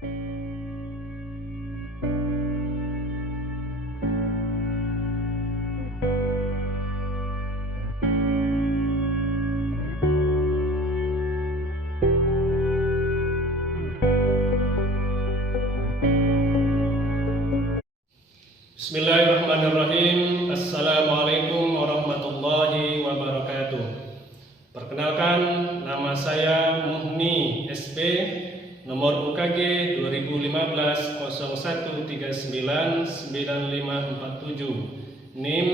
Bismillahirrahmanirrahim. Assalamualaikum warahmatullahi wabarakatuh. Perkenalkan, nama saya Muhni SB, nomor UKG 2015-0139-9547, NIM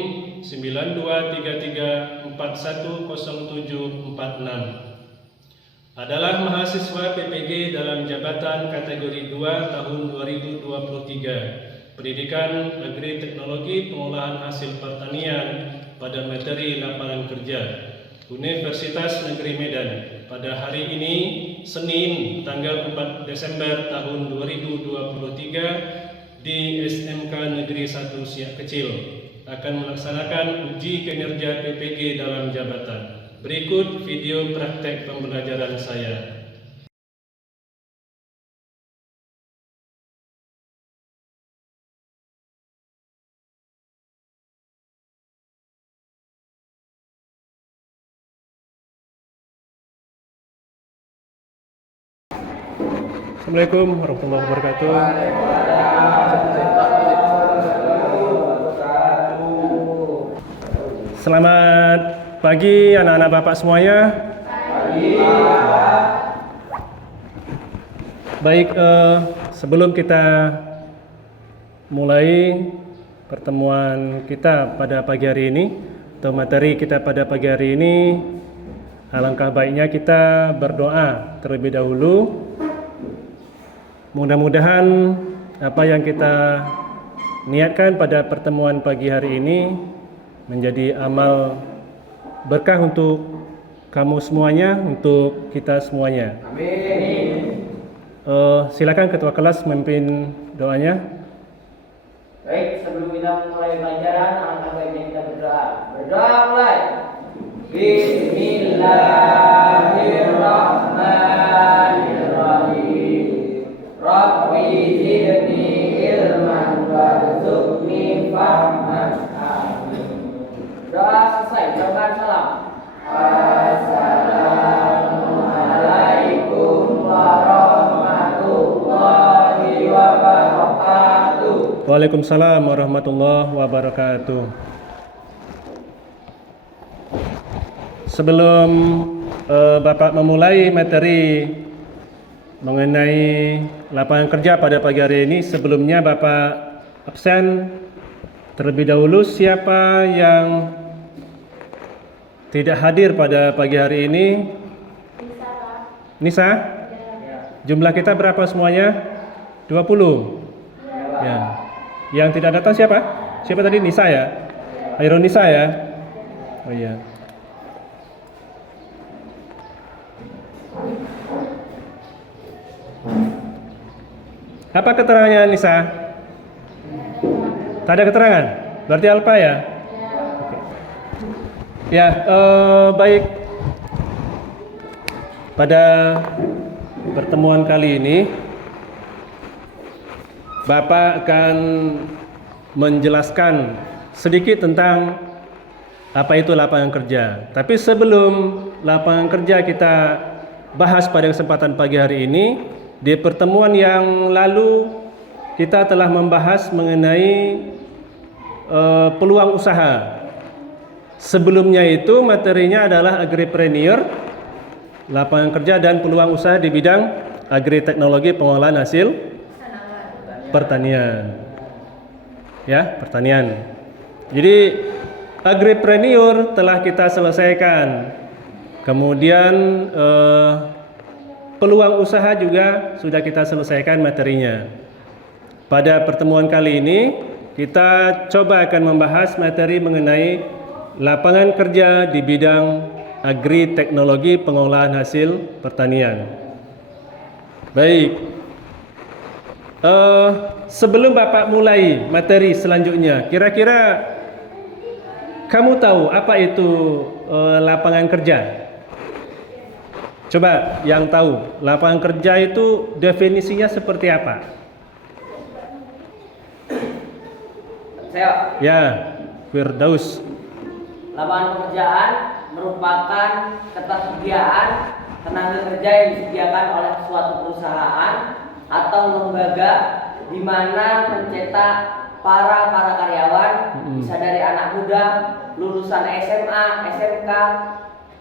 9233410746. Adalah mahasiswa PPG dalam jabatan kategori 2 tahun 2023. Pendidikan Agri Teknologi Pengolahan Hasil Pertanian pada materi lapangan kerja, Universitas Negeri Medan, pada hari ini Senin tanggal 4 Desember tahun 2023 di SMK Negeri 1 Siak Kecil akan melaksanakan uji kinerja PPG dalam jabatan. Berikut video praktek pembelajaran saya. Assalamualaikum warahmatullahi wabarakatuh. Selamat pagi anak-anak Bapak semuanya. Baik, sebelum kita mulai pertemuan kita pada pagi hari ini atau materi kita pada pagi hari ini, alangkah baiknya kita berdoa terlebih dahulu. Mudah-mudahan apa yang kita niatkan pada pertemuan pagi hari ini menjadi amal berkah untuk kamu semuanya, untuk kita semuanya. Amin. Silakan ketua kelas memimpin doanya. Baik, sebelum kita mulai pelajaran, alangkah baiknya kita berdoa. Berdoa mulai. Bismillahirrahmanirrahim. Rabbi zidni ilman warzuqni fahman. Amin. Doa selesai, jawaban salam. Assalamualaikum warahmatullahi wabarakatuh. Waalaikumsalam warahmatullahi wabarakatuh. Sebelum Bapak memulai materi mengenai lapangan kerja pada pagi hari ini, sebelumnya Bapak absen terlebih dahulu. Siapa yang tidak hadir pada pagi hari ini? Nisa? Jumlah kita berapa semuanya? 20? Ya. Yang tidak datang siapa? Siapa tadi? Nisa ya? Hairun Nisa ya? Oh iya. Apa keterangannya Nisa? Tak ada keterangan? Berarti alfa ya? Oke. Ya, baik. Pada pertemuan kali ini Bapak akan menjelaskan sedikit tentang apa itu lapangan kerja. Tapi sebelum lapangan kerja kita bahas pada kesempatan pagi hari ini, di pertemuan yang lalu kita telah membahas mengenai peluang usaha. Sebelumnya itu materinya adalah agripreneur, lapangan kerja dan peluang usaha di bidang agri teknologi pengolahan hasil pertanian. Ya, pertanian. Jadi agripreneur telah kita selesaikan. Kemudian peluang usaha juga sudah kita selesaikan materinya. Pada pertemuan kali ini kita coba akan membahas materi mengenai lapangan kerja di bidang agri teknologi pengolahan hasil pertanian. Baik, sebelum Bapak mulai materi selanjutnya, kira-kira kamu tahu apa itu lapangan kerja? Coba yang tahu, lapangan kerja itu definisinya seperti apa? Saya, Ya, Firdaus. lapangan pekerjaan merupakan ketersediaan tenaga kerja yang disediakan oleh suatu perusahaan atau lembaga di mana mencetak para karyawan, bisa dari anak muda, lulusan SMA, SMK,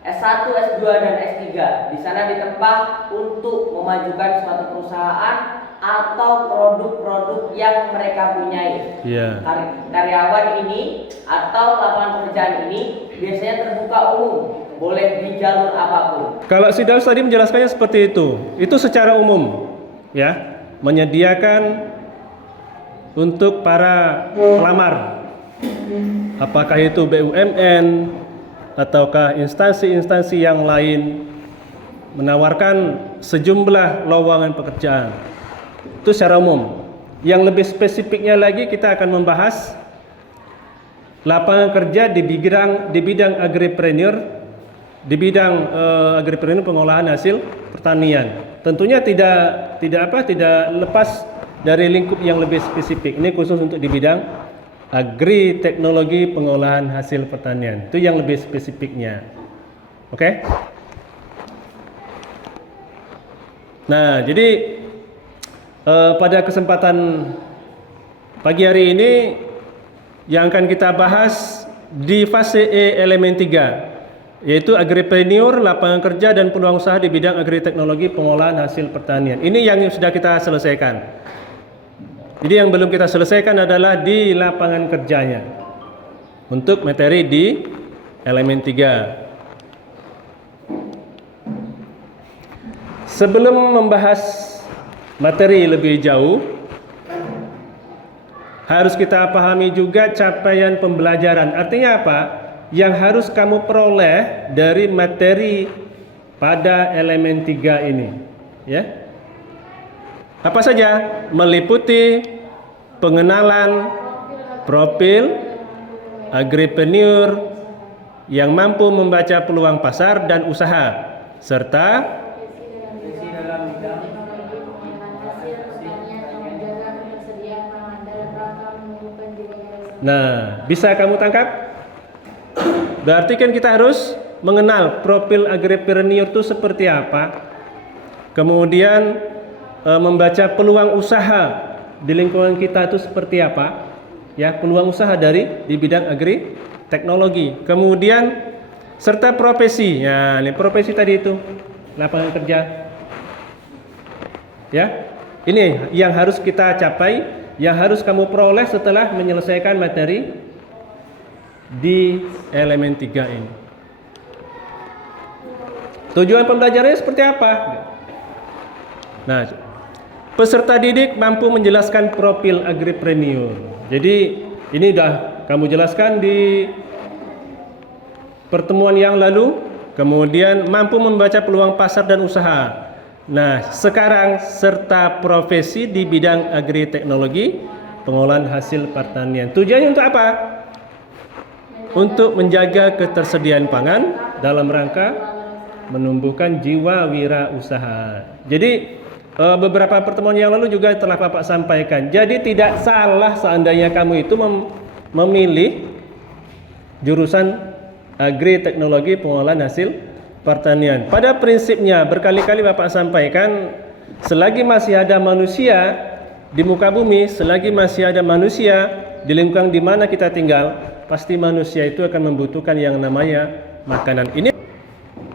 S1, S2 dan S3. Di sana ditempa untuk memajukan suatu perusahaan atau produk-produk yang mereka punyai. Iya. Karyawan ini atau lapangan pekerjaan ini biasanya terbuka umum, boleh di jalur apapun. Kalau Firdaus tadi menjelaskannya seperti itu secara umum, ya, menyediakan untuk para pelamar, apakah itu BUMN ataukah instansi-instansi yang lain, menawarkan sejumlah lowongan pekerjaan. Itu secara umum. Yang lebih spesifiknya lagi kita akan membahas lapangan kerja di bidang agripreneur, di bidang agripreneur pengolahan hasil pertanian. Tentunya tidak lepas dari lingkup yang lebih spesifik. Ini khusus untuk di bidang agri teknologi pengolahan hasil pertanian. Itu yang lebih spesifiknya. Oke? Nah, jadi pada kesempatan pagi hari ini yang akan kita bahas di fase E elemen 3, yaitu agripreneur, lapangan kerja dan peluang usaha di bidang agri teknologi pengolahan hasil pertanian. Ini yang sudah kita selesaikan. Jadi yang belum kita selesaikan adalah di lapangan kerjanya untuk materi di elemen 3. Sebelum membahas materi lebih jauh, harus kita pahami juga capaian pembelajaran. Artinya apa? Yang harus kamu peroleh dari materi pada elemen 3 ini, ya. Apa saja? Meliputi pengenalan profil agripreneur yang mampu membaca peluang pasar dan usaha, serta nah, bisa kamu tangkap? Berarti kan kita harus mengenal profil agripreneur itu seperti apa. Kemudian membaca peluang usaha di lingkungan kita itu seperti apa, ya, peluang usaha di bidang agri teknologi. Kemudian serta profesi, ya, ini profesi tadi itu lapangan kerja, ya, ini yang harus kita capai, yang harus kamu peroleh setelah menyelesaikan materi di elemen 3 ini. Tujuan pembelajarannya seperti apa? Nah, peserta didik mampu menjelaskan profil agripreneur. Jadi ini sudah kamu jelaskan di pertemuan yang lalu. Kemudian mampu membaca peluang pasar dan usaha. Nah, sekarang serta profesi di bidang agri teknologi pengolahan hasil pertanian. Tujuannya untuk apa? Untuk menjaga ketersediaan pangan dalam rangka menumbuhkan jiwa wirausaha. Jadi beberapa pertemuan yang lalu juga telah Bapak sampaikan. Jadi tidak salah seandainya kamu itu memilih jurusan agri teknologi pengolahan hasil pertanian. Pada prinsipnya berkali-kali Bapak sampaikan, selagi masih ada manusia di muka bumi, selagi masih ada manusia di lingkungan di mana kita tinggal, pasti manusia itu akan membutuhkan yang namanya makanan. Ini.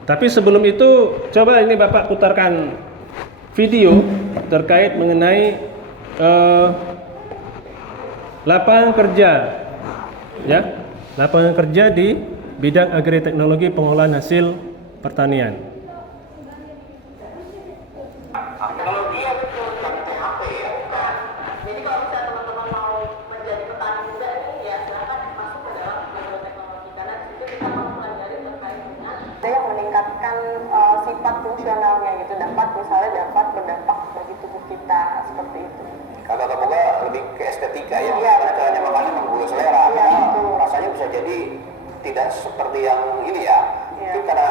Tapi sebelum itu, coba ini Bapak putarkan video terkait mengenai lapangan kerja, ya, lapangan kerja di bidang agri teknologi pengolahan hasil pertanian. Kalau dia betul pakai HP ya. Jadi kalau misalnya teman-teman mau menjadi petani muda ini ya silakan masuk ke dalam teknologi karena di situ kita mau mempelajari terkait dengan yang meningkatkan sifat fungsionalnya gitu, dapat berdampak bagi tubuh kita seperti itu. Kata Boga lebih ke estetika ya, Iya, caranya makannya menggugah selera, Iya, betul. rasanya bisa jadi tidak seperti yang ini ya, Iya. mungkin karena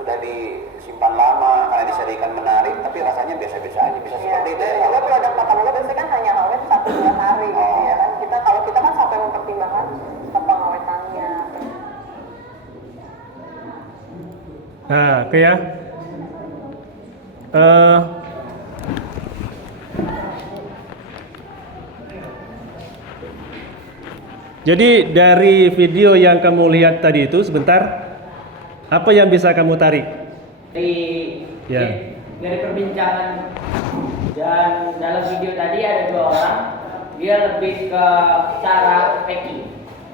sudah disimpan lama karena disajikan menarik, tapi rasanya biasa-biasa aja, bisa seperti itu ya. Kalau produk mata boga biasanya kan hanya awet 1-2 hari gitu ya kan. Kalau kita kan sampai mempertimbangkan pengawetannya. Nah, oke ya. Jadi dari video yang kamu lihat tadi itu sebentar, apa yang bisa kamu tarik? Ya. Dari perbincangan dan dalam video tadi ada 2 orang, dia lebih ke cara packing.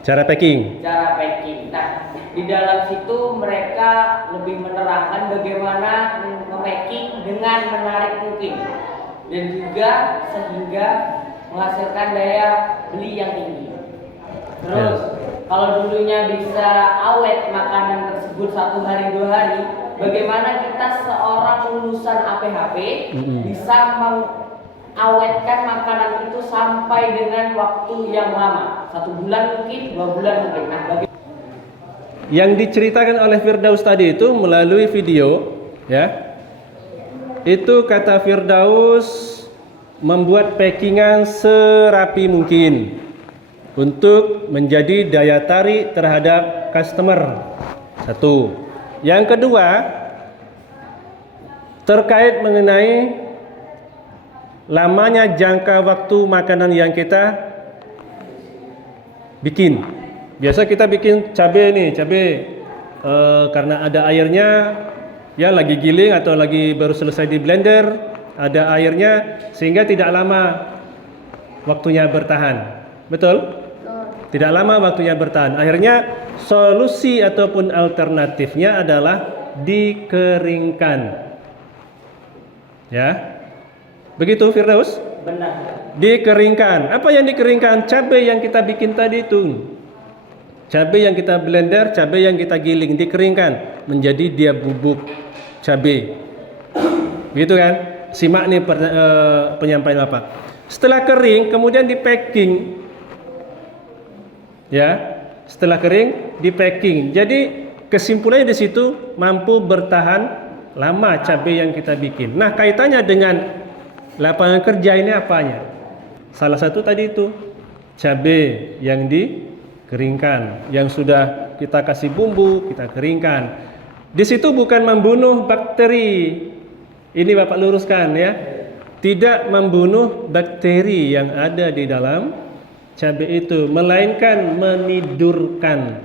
Cara packing. Cara packing. Nah, di dalam situ mereka lebih menerangkan bagaimana memaking dengan menarik mungkin, dan juga sehingga menghasilkan daya beli yang tinggi. Terus kalau dulunya bisa awet makanan tersebut 1 hari 2 hari, bagaimana kita seorang lulusan APHP bisa mengawetkan makanan itu sampai dengan waktu yang lama, 1 bulan mungkin, 2 bulan mungkin. Nah, yang diceritakan oleh Firdaus tadi itu melalui video, ya. Itu kata Firdaus membuat packingan serapi mungkin untuk menjadi daya tarik terhadap customer. 1. Yang kedua, terkait mengenai lamanya jangka waktu makanan yang kita bikin. Biasa kita bikin cabai nih, karena ada airnya, ya lagi giling atau lagi baru selesai di blender, ada airnya sehingga tidak lama waktunya bertahan. Betul? Tidak lama waktunya bertahan. Akhirnya solusi ataupun alternatifnya adalah dikeringkan. Ya. Begitu Firdaus? benar. Dikeringkan. Apa yang dikeringkan? Cabai yang kita bikin tadi itu. Cabai yang kita blender, cabai yang kita giling, dikeringkan menjadi dia bubuk cabai. Begitu kan? Simak nih penyampaian Bapak. Setelah kering kemudian di packing. Ya, setelah kering di packing. Jadi kesimpulannya di situ mampu bertahan lama cabai yang kita bikin. Nah, kaitannya dengan lapangan kerja ini apanya? Salah satu tadi itu cabai yang dikeringkan, yang sudah kita kasih bumbu, kita keringkan. Di situ bukan membunuh bakteri. Ini Bapak luruskan ya. Tidak membunuh bakteri yang ada di dalam cabai itu, melainkan menidurkan.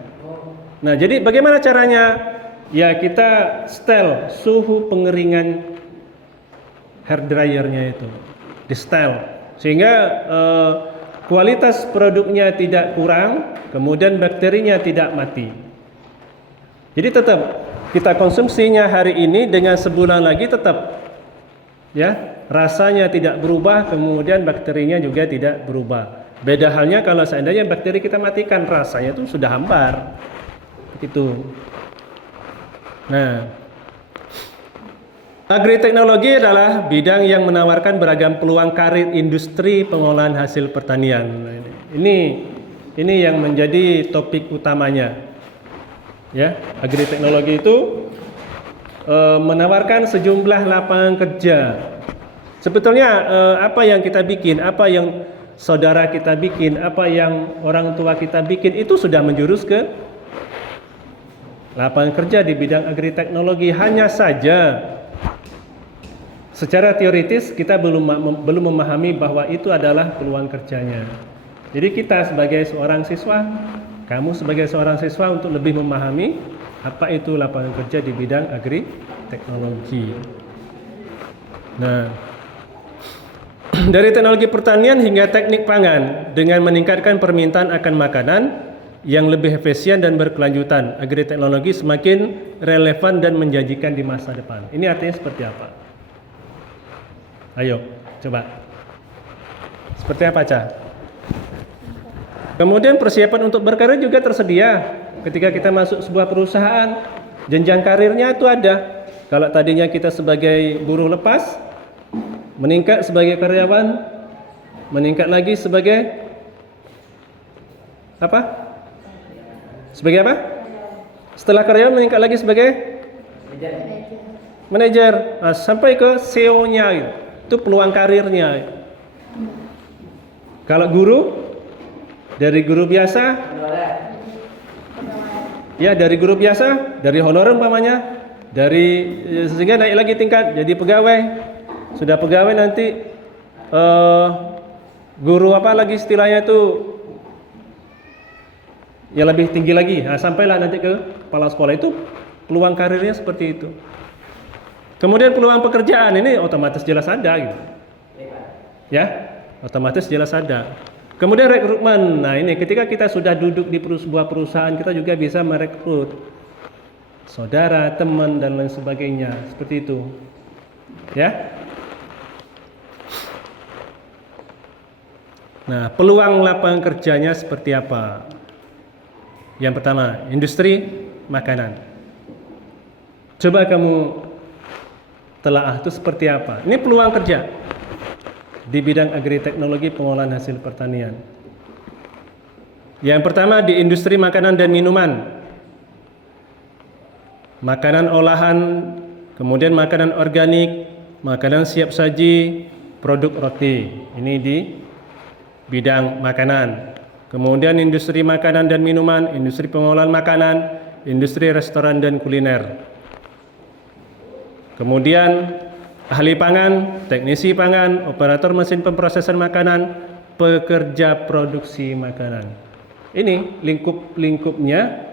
Nah, jadi bagaimana caranya? Ya, kita setel suhu pengeringan hair dryernya itu, di setel sehingga kualitas produknya tidak kurang, kemudian bakterinya tidak mati. Jadi tetap kita konsumsinya hari ini dengan sebulan lagi tetap ya, rasanya tidak berubah, kemudian bakterinya juga tidak berubah. Beda halnya kalau seandainya bakteri kita matikan, rasanya itu sudah hambar. Begitu. Nah, agriteknologi adalah bidang yang menawarkan beragam peluang karir industri pengolahan hasil pertanian. Ini yang menjadi topik utamanya. Ya, agriteknologi itu menawarkan sejumlah lapangan kerja. Sebetulnya apa yang kita bikin, apa yang saudara kita bikin, apa yang orang tua kita bikin itu sudah menjurus ke lapangan kerja di bidang agriteknologi. Hanya saja secara teoritis kita belum memahami bahwa itu adalah peluang kerjanya. Jadi kita sebagai seorang siswa, kamu sebagai seorang siswa untuk lebih memahami apa itu lapangan kerja di bidang agriteknologi. Nah, dari teknologi pertanian hingga teknik pangan dengan meningkatkan permintaan akan makanan yang lebih efisien dan berkelanjutan, agriteknologi semakin relevan dan menjanjikan di masa depan. Ini artinya seperti apa? Ayo, coba. Seperti apa, Ca? Kemudian persiapan untuk berkarir juga tersedia. Ketika kita masuk sebuah perusahaan, jenjang karirnya itu ada. Kalau tadinya kita sebagai buruh lepas, meningkat sebagai karyawan, meningkat lagi sebagai apa? Sebagai apa? Setelah karyawan meningkat lagi sebagai Manajer, sampai ke CEO-nya gitu. Itu peluang karirnya. Kalau guru, dari guru biasa, ya dari guru biasa, dari honorer umpamanya, dari sehingga naik lagi tingkat jadi pegawai. Sudah pegawai nanti guru apa lagi istilahnya itu, ya lebih tinggi lagi. Nah, sampailah nanti ke kepala sekolah. Itu peluang karirnya seperti itu. Kemudian peluang pekerjaan ini otomatis jelas ada gitu. Ya, otomatis jelas ada. Kemudian rekrutmen. Nah, ini ketika kita sudah duduk di sebuah perusahaan, kita juga bisa merekrut saudara, teman dan lain sebagainya. Seperti itu. Ya. Nah, peluang lapangan kerjanya seperti apa? Yang pertama, industri makanan. Coba kamu telaah itu seperti apa. Ini peluang kerja di bidang agriteknologi pengolahan hasil pertanian. Yang pertama di industri makanan dan minuman. Makanan olahan, kemudian makanan organik, makanan siap saji, produk roti. Ini di bidang makanan. Kemudian industri makanan dan minuman, industri pengolahan makanan, industri restoran dan kuliner. Kemudian ahli pangan, teknisi pangan, operator mesin pemrosesan makanan, pekerja produksi makanan. Ini lingkup-lingkupnya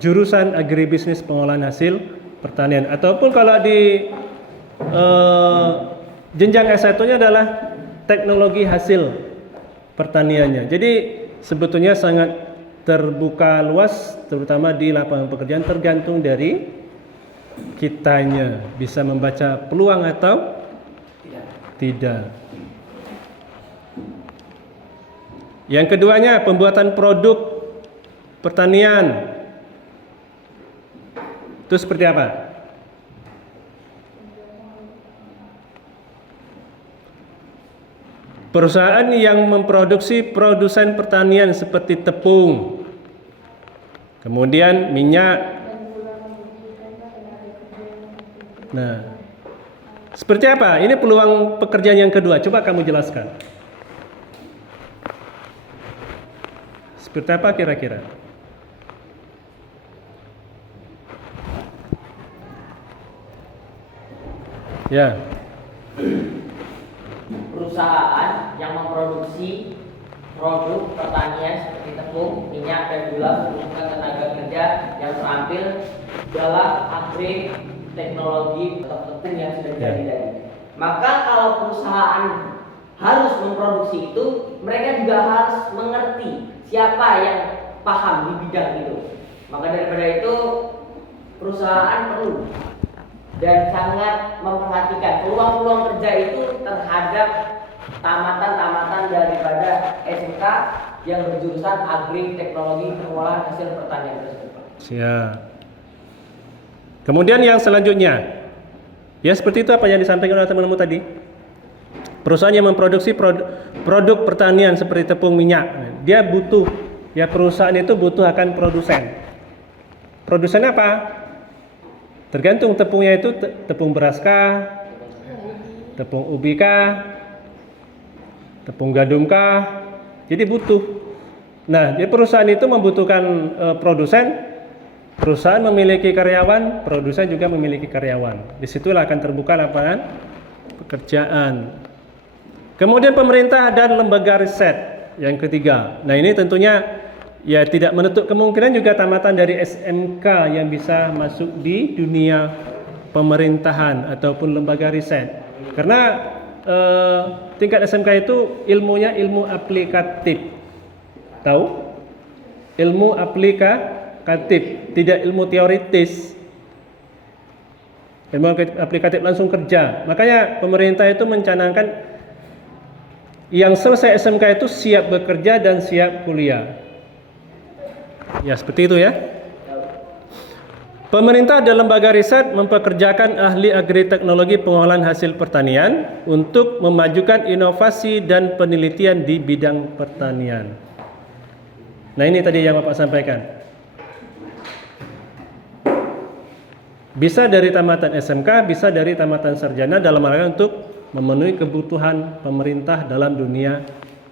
jurusan agribisnis pengolahan hasil pertanian. Ataupun kalau di jenjang S1-nya adalah teknologi hasil pertaniannya. Jadi sebetulnya sangat terbuka luas, terutama di lapangan pekerjaan, tergantung dari kitanya bisa membaca peluang atau tidak. Yang keduanya pembuatan produk pertanian. Itu seperti apa? Perusahaan yang memproduksi produsen pertanian seperti tepung, kemudian minyak. Nah, seperti apa? Ini peluang pekerjaan yang kedua. Coba kamu jelaskan. Seperti apa kira-kira? Ya. Perusahaan yang memproduksi produk pertanian seperti tepung, minyak, dan gula membutuhkan tenaga kerja yang terampil dalam teknologi atau tepung yang sudah jadi tadi. Maka kalau perusahaan harus memproduksi itu, mereka juga harus mengerti siapa yang paham di bidang itu. Maka daripada itu, perusahaan perlu dan sangat memperhatikan peluang-peluang kerja itu terhadap tamatan-tamatan daripada SMK yang berjurusan agri-teknologi pengolahan hasil pertanian tersebut. Siap. Kemudian yang selanjutnya, ya seperti itu apa yang disampaikan oleh teman-teman tadi. Perusahaan yang memproduksi produk pertanian seperti tepung, minyak, dia butuh, ya perusahaan itu butuh akan produsen. Produsen apa? Tergantung tepungnya itu tepung beras kah, tepung ubi kah, tepung gandum kah. Jadi butuh. Nah, jadi perusahaan itu membutuhkan produsen. Perusahaan memiliki karyawan, produsen juga memiliki karyawan. Disitulah akan terbuka lapangan pekerjaan. Kemudian pemerintah dan lembaga riset yang ketiga. Nah, ini tentunya ya tidak menutup kemungkinan juga tamatan dari SMK yang bisa masuk di dunia pemerintahan ataupun lembaga riset. Karena tingkat SMK itu ilmunya ilmu aplikatif. Tahu? Ilmu aplikatif, tidak ilmu teoritis. Ilmu aplikatif langsung kerja. Makanya pemerintah itu mencanangkan yang selesai SMK itu siap bekerja dan siap kuliah. Ya seperti itu ya. Pemerintah dan lembaga riset mempekerjakan ahli agriteknologi pengolahan hasil pertanian untuk memajukan inovasi dan penelitian di bidang pertanian. Nah, ini tadi yang Bapak sampaikan. Bisa dari tamatan SMK, bisa dari tamatan sarjana dalam rangka untuk memenuhi kebutuhan pemerintah dalam dunia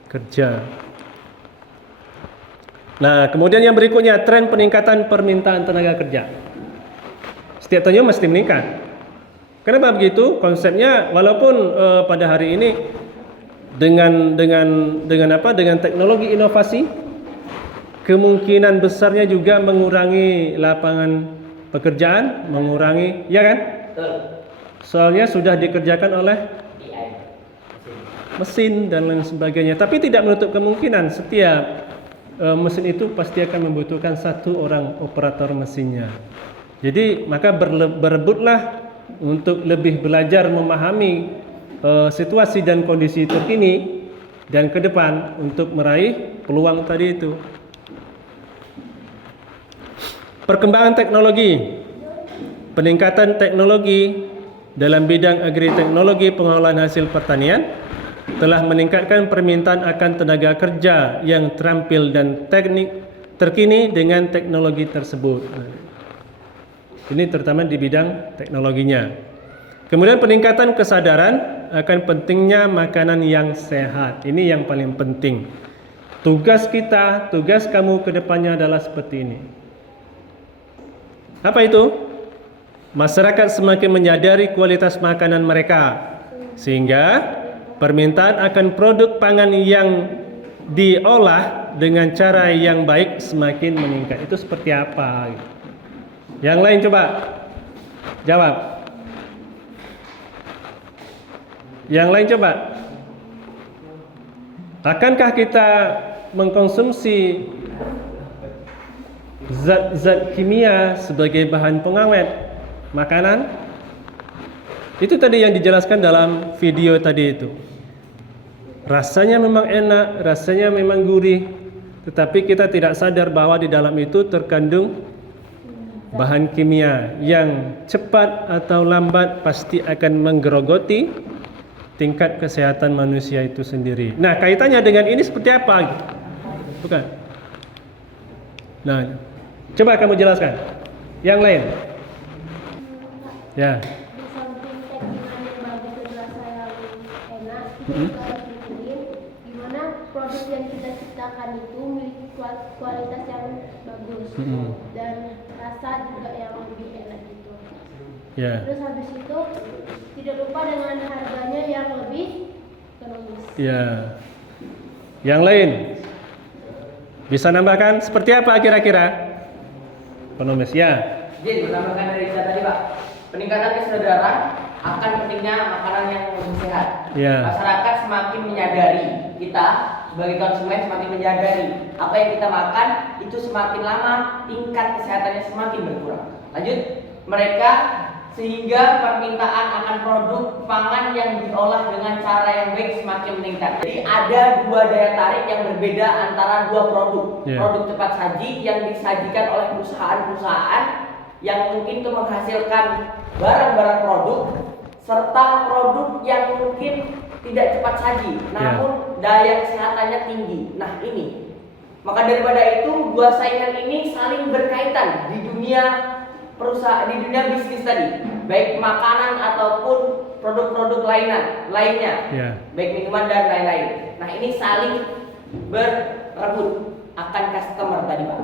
kerja. Nah, kemudian yang berikutnya, tren peningkatan permintaan tenaga kerja. Setiap tahunnya mesti meningkat. Kenapa begitu? Konsepnya walaupun pada hari ini dengan teknologi inovasi, kemungkinan besarnya juga mengurangi lapangan pekerjaan, mengurangi, ya kan? Betul. Soalnya sudah dikerjakan oleh AI. mesin dan lain sebagainya. Tapi tidak menutup kemungkinan setiap mesin itu pasti akan membutuhkan satu orang operator mesinnya. Jadi maka berebutlah untuk lebih belajar memahami situasi dan kondisi terkini dan ke depan untuk meraih peluang tadi itu. Perkembangan teknologi, peningkatan teknologi dalam bidang agri-teknologi pengolahan hasil pertanian telah meningkatkan permintaan akan tenaga kerja yang terampil dan teknik terkini dengan teknologi tersebut. Ini terutama di bidang teknologinya. Kemudian peningkatan kesadaran akan pentingnya makanan yang sehat. Ini yang paling penting. Tugas kita, tugas kamu ke depannya adalah seperti ini. Apa itu? Masyarakat semakin menyadari kualitas makanan mereka, sehingga permintaan akan produk pangan yang diolah dengan cara yang baik semakin meningkat. Itu seperti apa? Yang lain coba jawab. Yang lain coba. Akankah kita mengkonsumsi zat-zat kimia sebagai bahan pengawet makanan? Itu tadi yang dijelaskan dalam video tadi itu. Rasanya memang enak, rasanya memang gurih, tetapi kita tidak sadar bahwa di dalam itu terkandung bahan kimia yang cepat atau lambat pasti akan menggerogoti tingkat kesehatan manusia itu sendiri. Nah, kaitannya dengan ini seperti apa? Bukan? Nah, coba kamu jelaskan. Yang lain. Ya. Di samping teksturnya yang bagus dan rasa yang enak, kita juga harus mikirin gimana produk yang kita ciptakan itu memiliki kualitas yang bagus dan rasa juga yang lebih enak gitu. Ya. Terus habis itu tidak lupa dengan harganya yang lebih ekonomis. Ya. Yang lain. Bisa nambahkan seperti apa kira-kira? Ekonomis ya. Jadi menambahkan dari kita tadi Pak, peningkatan kesadaran akan pentingnya makanan yang lebih sehat. Ya. Masyarakat semakin menyadari, kita sebagai konsumen semakin menyadari apa yang kita makan itu semakin lama tingkat kesehatannya semakin berkurang. Lanjut, mereka sehingga permintaan akan produk pangan yang diolah dengan cara yang baik semakin meningkat. Jadi ada dua daya tarik yang berbeda antara dua produk. Yeah. Produk cepat saji yang disajikan oleh perusahaan-perusahaan yang mungkin itu menghasilkan barang-barang produk, serta produk yang mungkin tidak cepat saji, namun daya kesehatannya tinggi. Nah ini, maka daripada itu dua saingan ini saling berkaitan di dunia perusahaan, di dunia bisnis tadi, baik makanan ataupun produk-produk lainnya, baik minuman dan lain-lain. Nah ini saling berebut akan customer tadi Pak.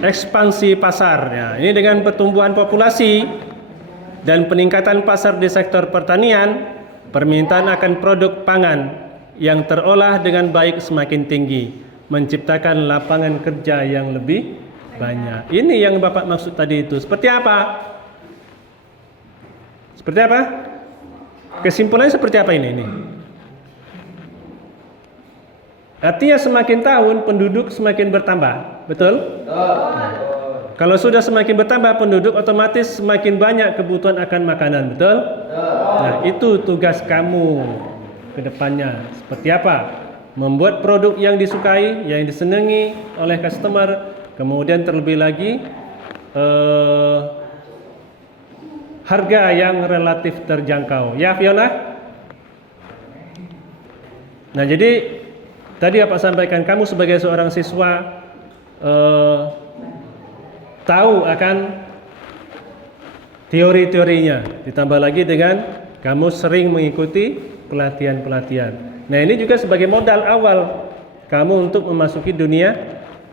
Ekspansi pasar ya. Ini dengan pertumbuhan populasi dan peningkatan pasar di sektor pertanian, permintaan akan produk pangan yang terolah dengan baik semakin tinggi, menciptakan lapangan kerja yang lebih banyak. Ini yang Bapak maksud tadi itu. Seperti apa? Seperti apa? Kesimpulannya seperti apa ini? Artinya semakin tahun penduduk semakin bertambah, betul? Kalau sudah semakin bertambah penduduk, otomatis semakin banyak kebutuhan akan makanan, betul? Nah, itu tugas kamu ke depannya. Seperti apa? Membuat produk yang disukai, yang disenangi oleh customer, kemudian terlebih lagi harga yang relatif terjangkau. Ya, Fiona? Nah, jadi tadi Bapak sampaikan, kamu sebagai seorang siswa tahu akan teori-teorinya, ditambah lagi dengan kamu sering mengikuti pelatihan-pelatihan. Nah, ini juga sebagai modal awal kamu untuk memasuki dunia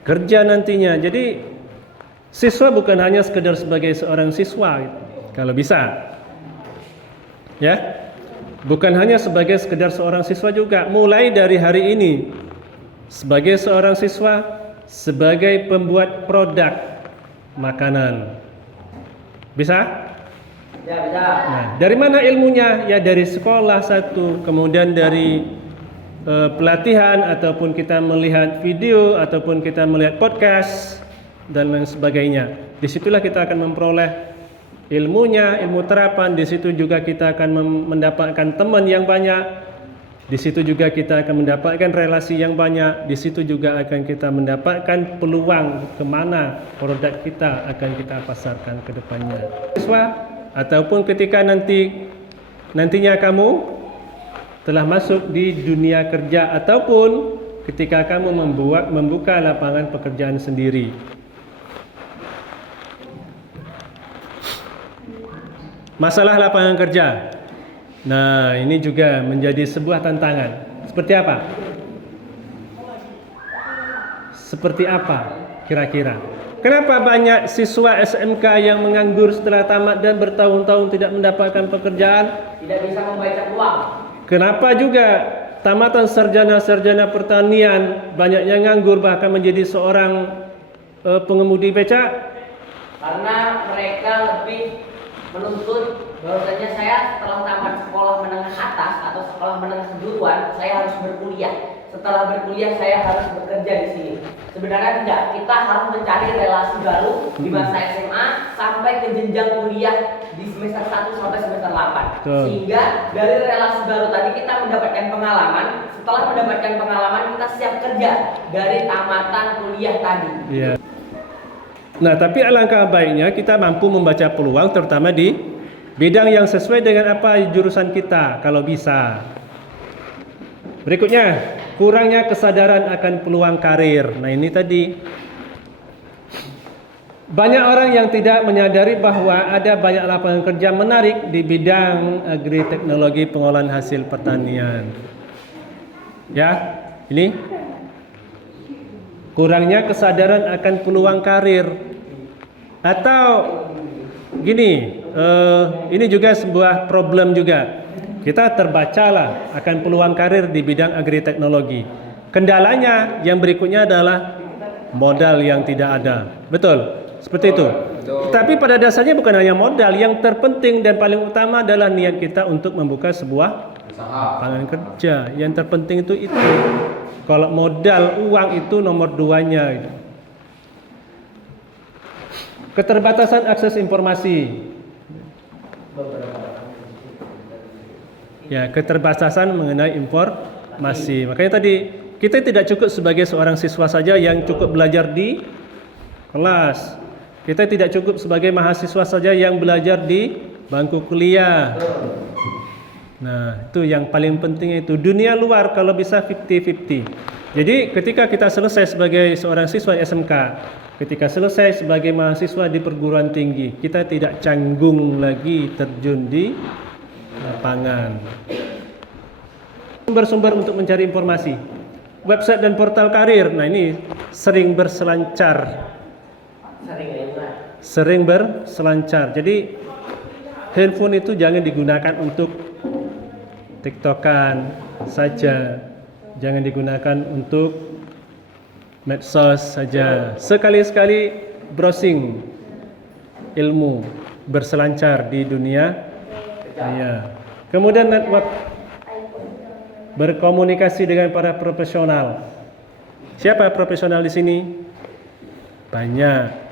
kerja nantinya. Jadi siswa bukan hanya sekedar sebagai seorang siswa gitu, kalau bisa. Ya. Bukan hanya sebagai sekedar seorang siswa juga, mulai dari hari ini sebagai seorang siswa, sebagai pembuat produk makanan. Bisa? Ya, bisa. Nah, dari mana ilmunya? Ya dari sekolah satu, kemudian dari pelatihan, ataupun kita melihat video, ataupun kita melihat podcast dan lain sebagainya. Disitulah kita akan memperoleh ilmunya, ilmu terapan. Di situ juga kita akan mendapatkan teman yang banyak. Di situ juga kita akan mendapatkan relasi yang banyak. Di situ juga akan kita mendapatkan peluang kemana produk kita akan kita pasarkan ke depannya. Siswa, ataupun ketika nantinya kamu telah masuk di dunia kerja, ataupun ketika kamu membuka lapangan pekerjaan sendiri. Masalah lapangan kerja. Nah, ini juga menjadi sebuah tantangan. Seperti apa? Seperti apa kira-kira? Kenapa banyak siswa SMK yang menganggur setelah tamat dan bertahun-tahun tidak mendapatkan pekerjaan? Tidak bisa membaca peluang. Kenapa juga tamatan sarjana-sarjana pertanian banyak yang nganggur bahkan menjadi seorang pengemudi becak? Karena mereka lebih menuntut bahwasanya saya setelah tamat sekolah menengah atas atau sekolah menengah kejuruan saya harus berkuliah. Setelah berkuliah saya harus bekerja di sini. Sebenarnya tidak, kita harus mencari relasi baru di masa SMA sampai ke jenjang kuliah di semester 1 sampai semester 8. Sehingga dari relasi baru tadi kita mendapatkan pengalaman. Setelah mendapatkan pengalaman kita siap kerja dari tamatan kuliah tadi. Iya. Nah, tapi alangkah baiknya kita mampu membaca peluang terutama di bidang yang sesuai dengan apa jurusan kita kalau bisa. Berikutnya, kurangnya kesadaran akan peluang karir. Nah, ini tadi banyak orang yang tidak menyadari bahwa ada banyak lapangan kerja menarik di bidang agri-teknologi pengolahan hasil pertanian. Ya, ini kurangnya kesadaran akan peluang karir. Atau gini, ini juga sebuah problem juga. Kita terbacalah akan peluang karir di bidang agri-teknologi. Kendalanya yang berikutnya adalah modal yang tidak ada. Betul? Seperti itu. Tapi pada dasarnya bukan hanya modal, yang terpenting dan paling utama adalah niat kita untuk membuka sebuah lapangan kerja. Yang terpenting itu. Kalau modal, uang itu nomor 2-nya. Keterbatasan akses informasi. Ya, keterbatasan mengenai informasi. Makanya tadi kita tidak cukup sebagai seorang siswa saja yang cukup belajar di kelas. Kita tidak cukup sebagai mahasiswa saja yang belajar di bangku kuliah. Nah, itu yang paling penting itu. Dunia luar kalau bisa 50-50. Jadi ketika kita selesai sebagai seorang siswa SMK, ketika selesai sebagai mahasiswa di perguruan tinggi, kita tidak canggung lagi terjun di lapangan. Sumber-sumber untuk mencari informasi. Website dan portal karir. Nah, ini sering berselancar. Sering berselancar. Jadi handphone itu jangan digunakan untuk TikTokan saja, jangan digunakan untuk medsos saja. Sekali-sekali browsing ilmu, berselancar di dunia maya. Kemudian network, berkomunikasi dengan para profesional. Siapa profesional di sini? Banyak.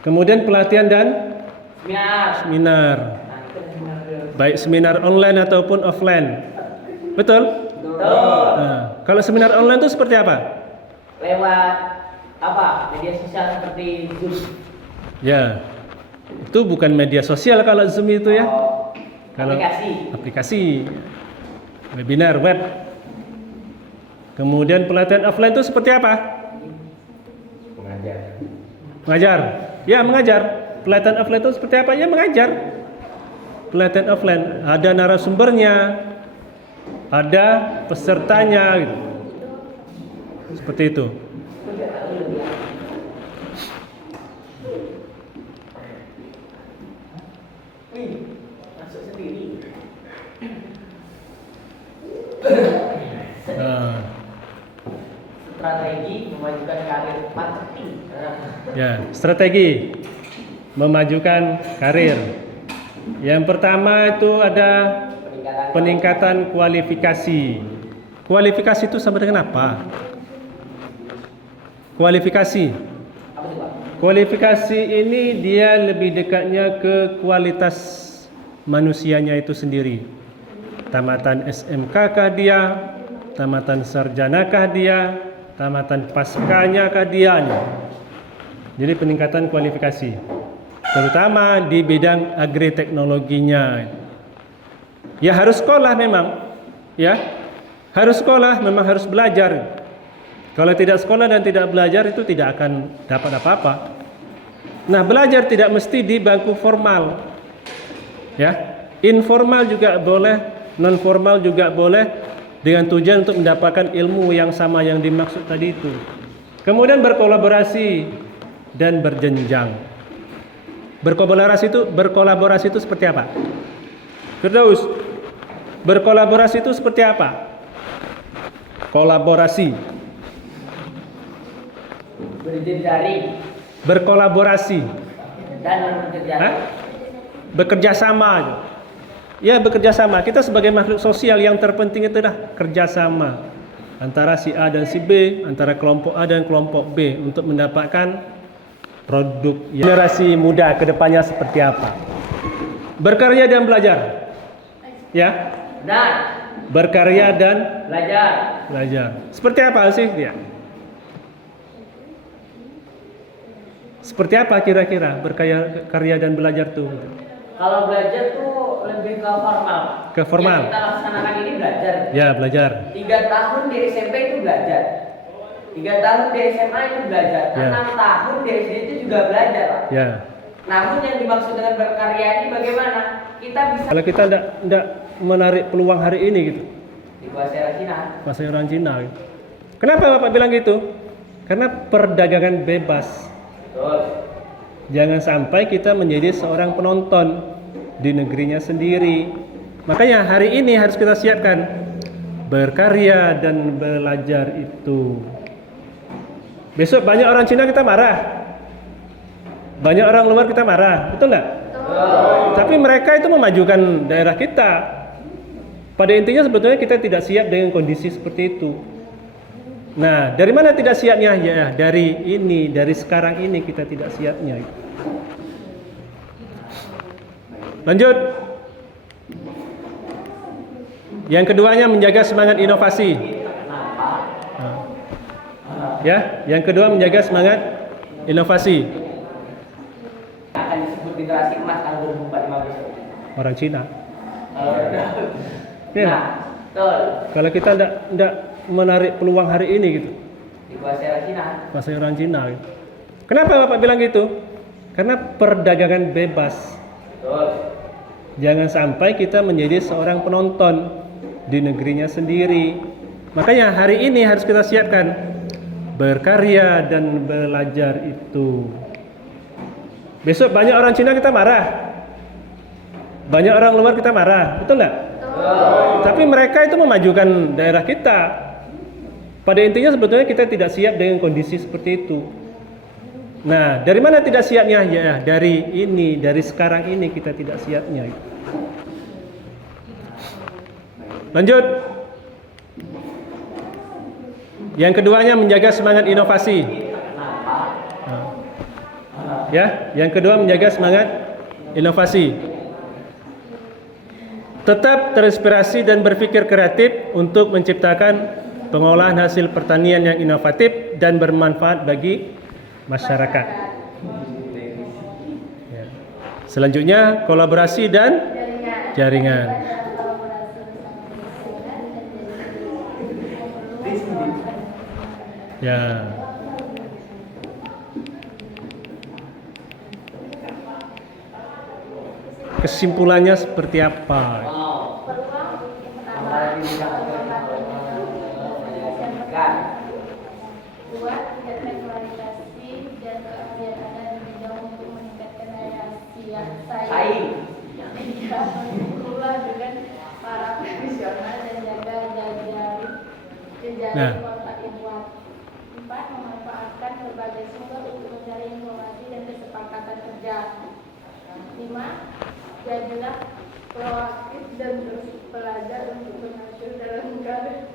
Kemudian pelatihan dan seminar. Baik seminar online ataupun offline. Betul? Nah, kalau seminar online itu seperti apa? Lewat media sosial seperti Zoom. Ya, itu bukan media sosial kalau Zoom itu ya. Kalau aplikasi, webinar, web. Kemudian pelatihan offline itu seperti apa? Mengajar. Ya, mengajar. Pelatihan offline itu seperti apa? Ya, mengajar. Pelatihan offline ada narasumbernya, ada pesertanya gitu. Seperti itu. Masuk sendiri. Nah, Strategi memajukan karir marketing. ya, strategi memajukan karir. Yang pertama itu ada peningkatan kualifikasi. Kualifikasi itu sama dengan apa? Kualifikasi. Apa itu, Pak? Kualifikasi ini dia lebih dekatnya ke kualitas manusianya itu sendiri. Tamatan SMK kah dia? Tamatan sarjana kah dia? Tamatan paskanya kah dia? Jadi peningkatan kualifikasi, terutama di bidang agri-teknologinya. Ya harus sekolah memang, ya harus sekolah, memang harus belajar. Kalau tidak sekolah dan tidak belajar itu tidak akan dapat apa-apa. Nah, belajar tidak mesti di bangku formal, ya informal juga boleh, non formal juga boleh, dengan tujuan untuk mendapatkan ilmu yang sama yang dimaksud tadi itu. Kemudian berkolaborasi dan berjenjang. Berkolaborasi itu seperti apa? Firdaus, berkolaborasi itu seperti apa? Kolaborasi. Berjejaring Berkolaborasi. dan berjejaring. Bekerja sama. Ya, bekerja sama. Kita sebagai makhluk sosial yang terpenting itu adalah kerjasama antara si A dan si B, antara kelompok A dan kelompok B untuk mendapatkan produk. Generasi muda ke depannya seperti apa? Berkarya dan belajar. Ya, Dan berkarya dan belajar. belajar. Seperti apa sih dia? Seperti apa kira-kira berkarya dan belajar tuh? Kalau belajar tuh lebih ke formal. Ke formal. Yang kita laksanakan ini belajar. Ya, belajar. 3 tahun di SMP itu belajar. 3 tahun di SMA itu belajar. Ya. 6 tahun di SD itu juga belajar, Pak. Ya. Namun yang dimaksud dengan berkarya ini bagaimana? Kita bisa Kalau kita tidak menarik peluang hari ini gitu, dikuasai orang Cina. bahasa orang Cina. Gitu. Kenapa Bapak bilang gitu? Karena perdagangan bebas. Betul. Jangan sampai kita menjadi seorang penonton di negerinya sendiri. Makanya hari ini harus kita siapkan berkarya dan belajar itu. Besok banyak orang Cina kita marah. Banyak orang luar kita marah, betul nggak? Tapi mereka itu memajukan daerah kita. Pada intinya sebetulnya kita tidak siap dengan kondisi seperti itu. Nah, dari mana tidak siapnya? Ya, dari sekarang ini kita tidak siapnya. Lanjut. Yang keduanya menjaga semangat inovasi. Ya, yang kedua menjaga semangat inovasi. Akan disebut generasi emas tahun 2045. Orang Cina. Nah, Ya. betul. Kalau kita tidak menarik peluang hari ini gitu, Dikuasai orang Cina. bahasa orang Cina. Gitu. Kenapa Bapak bilang gitu? Karena perdagangan bebas. Betul. Jangan sampai kita menjadi seorang penonton di negerinya sendiri. Makanya hari ini harus kita siapkan berkarya dan belajar itu. Besok banyak orang Cina kita marah. Banyak orang luar kita marah, betul nggak? Tapi mereka itu memajukan daerah kita. Pada intinya sebetulnya kita tidak siap dengan kondisi seperti itu. Nah, dari mana tidak siapnya? Ya, dari sekarang ini kita tidak siapnya. Lanjut. Yang keduanya menjaga semangat inovasi. Ya, yang kedua menjaga semangat inovasi. Tetap terinspirasi dan berpikir kreatif untuk menciptakan pengolahan hasil pertanian yang inovatif dan bermanfaat bagi masyarakat. Ya. Selanjutnya kolaborasi dan jaringan. Ya. kesimpulannya seperti apa? Wow. Peluang yang pertama, Kan. dua, tingkatkan kualifikasi dan keahlian Anda di bidang untuk meningkatkan daya saing. Tiga, berkumpullah dengan para profesional dan jaga jejaring kontak yang kuat. Empat, memanfaatkan berbagai sumber untuk mencari informasi dan kesepakatan kerja. Lima, jadilah proaktif dan terus belajar untuk berhasil dalam karir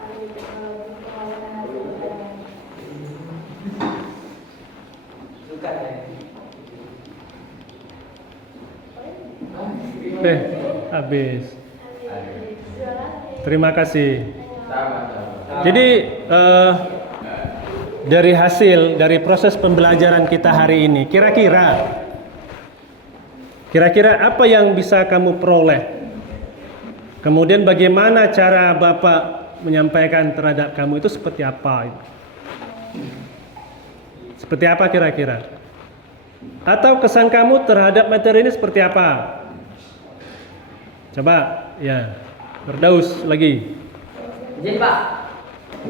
ahli teknologi pengelolaan hasil pertanian. Suka ya. Habis. Terima kasih. Jadi dari hasil dari proses pembelajaran kita hari ini, kira-kira apa yang bisa kamu peroleh? Kemudian bagaimana cara Bapak menyampaikan terhadap kamu itu seperti apa? Seperti apa kira-kira? Atau kesan kamu terhadap materi ini seperti apa? Coba, ya, Firdaus lagi. Izin Pak,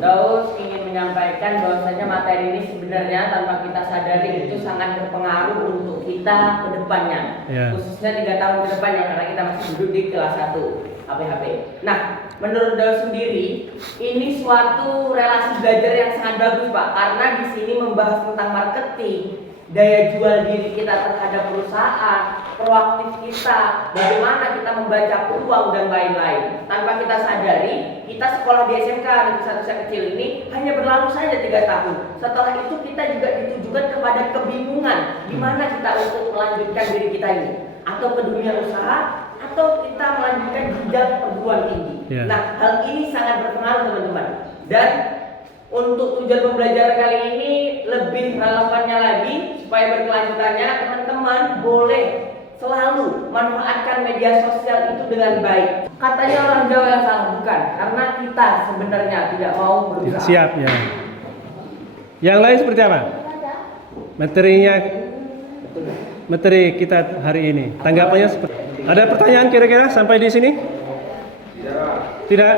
Daus ingin menyampaikan bahwasanya materi ini sebenarnya tanpa kita sadari itu sangat berpengaruh untuk kita ke depannya, khususnya 3 tahun ke depannya karena kita masih duduk di kelas 1 APHP. Nah, menurut Daus sendiri ini suatu relasi belajar yang sangat bagus Pak, karena di sini membahas tentang marketing, daya jual diri kita terhadap perusahaan, proaktif kita, bagaimana kita membaca peluang dan lain-lain. Tanpa kita sadari, kita sekolah di SMK Negeri 1 kecil ini hanya berlalu saja 3 tahun. Setelah itu kita juga ditujukan kepada kebingungan di mana kita untuk melanjutkan diri kita ini, atau ke dunia usaha, atau kita melanjutkan jenjang perguruan tinggi. Nah, hal ini sangat berpengaruh teman-teman. Dan untuk tujuan pembelajaran kali ini lebih relevannya lagi supaya berkelanjutannya, teman-teman boleh selalu manfaatkan media sosial itu dengan baik. Katanya orang Jawa yang salah, bukan, karena kita sebenarnya tidak mau berusaha. Siap ya. Yang lain seperti apa? Materinya, materi kita hari ini. Tanggapannya seperti. Ada pertanyaan kira-kira sampai di sini? Tidak.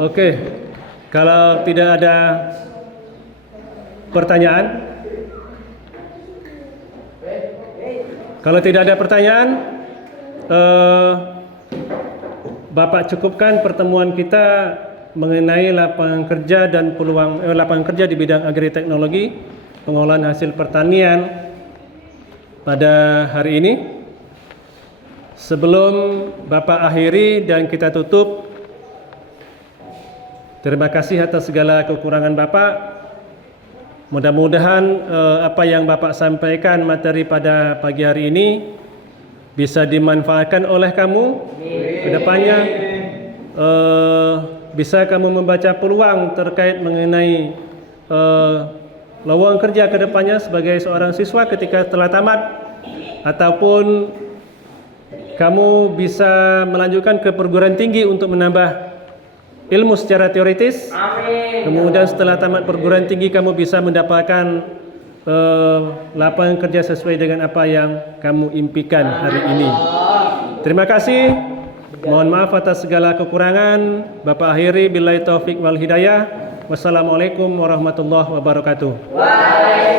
Oke. Kalau tidak ada pertanyaan, Bapak cukupkan pertemuan kita mengenai lapangan kerja dan peluang lapangan kerja di bidang agriteknologi, pengolahan hasil pertanian pada hari ini. Sebelum Bapak akhiri dan kita tutup, terima kasih atas segala kekurangan Bapak. Mudah-mudahan apa yang Bapak sampaikan materi pada pagi hari ini bisa dimanfaatkan oleh kamu ke depannya. Bisa kamu membaca peluang terkait mengenai lowongan kerja ke depannya sebagai seorang siswa ketika telah tamat, ataupun kamu bisa melanjutkan ke perguruan tinggi untuk menambah ilmu secara teoritis. Amin. Kemudian setelah tamat perguruan tinggi kamu bisa mendapatkan lapangan kerja sesuai dengan apa yang kamu impikan hari ini. Terima kasih. Mohon maaf atas segala kekurangan. Bapak akhiri billahi taufik wal hidayah. Wassalamualaikum warahmatullahi wabarakatuh. Waalaikumsalam.